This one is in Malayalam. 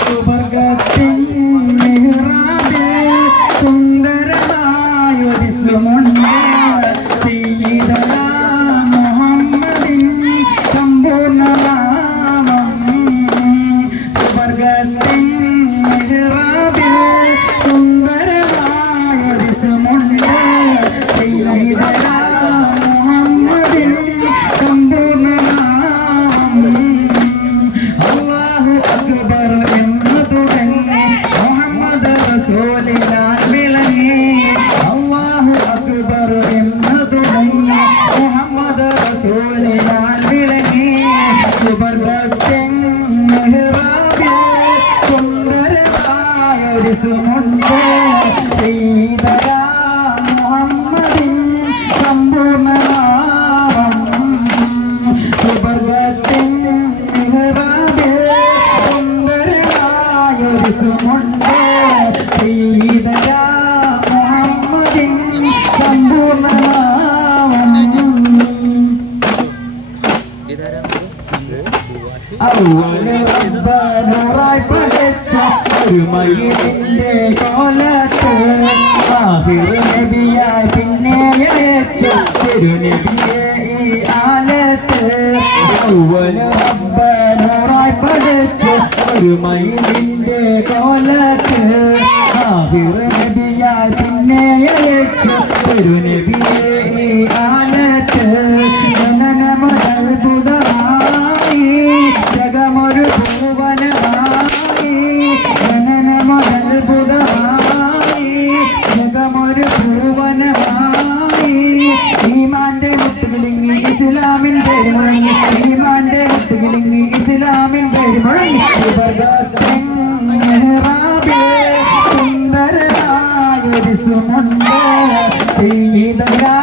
സുവർഗത്തിൻ മിഹ്റാബിൽ സുന്ദരമായൊരു സുമുണ്ട് സയ്യിദനാ മുഹമ്മദിൻ സമ്പൂർണ്ണനാമം. സുവർഗത്തിൻ മിഹ്റാബിൽ സുന്ദരമായൊരു സുമുണ്ട് സയ്യിദനാ മുഹമ്മദിൻ സമ്പൂർണ്ണനാമം. അല്ലാഹു അക്ബർ എന്ന് തുടങ്ങി മുഹമ്മദ് റസൂലിനാൽ വിളങ്ങി. അല്ലാഹു അക്ബർ എന്ന് തുടങ്ങി മുഹമ്മദ് റസൂലിനാൽ വിളങ്ങി. സുവർഗത്തിൻ മിഹ്റാബിൽ സുന്ദരമായൊരു സുമുണ്ട് സയ്യിദനാ മുഹമ്മദിൻ സമ്പൂർണ്ണനാമം. സുവർഗത്തിൻ മിഹ്റാബിൽ സുന്ദരമായൊരു സുമുണ്ട് സയ്യിദനാ മുഹമ്മദിൻ സമ്പൂർണ്ണനാമം. അവനൂറായി പഠിച്ച ഒരു മയിലിന്റെ കോലത്ത് ആഹിർ നബിയായി പിന്നെ അയച്ച തിരുനബിയെ ഈ ആലത്ത്. അവനൂറായി പഠിച്ച ഒരു മയിലിന്റെ കോലത്ത് ആഹിർ നബിയായി പിന്നെ അയച്ച തിരുനബിയെ ഈ ആലത്ത്. ജനന മുതൽ പുതമായി ജഗമൊരു ഭുവനമായി. ജനന മുതൽ പുതമായി ജഗമൊരു ഭുവനമായി. ഈമാന്റെ മുത്തുകിലിങ്ങി ഇസ്ലാമിൻ പേര് മുഴങ്ങി. ഈമാന്റെ മുത്തുകിലിങ്ങി ഇസ്ലാമിൻ പേര് മുഴങ്ങി. സുവർഗത്തിൻ മിഹ്റാബിൽ സുന്ദരമായൊരു സുമുണ്ട് സയ്യിദനാ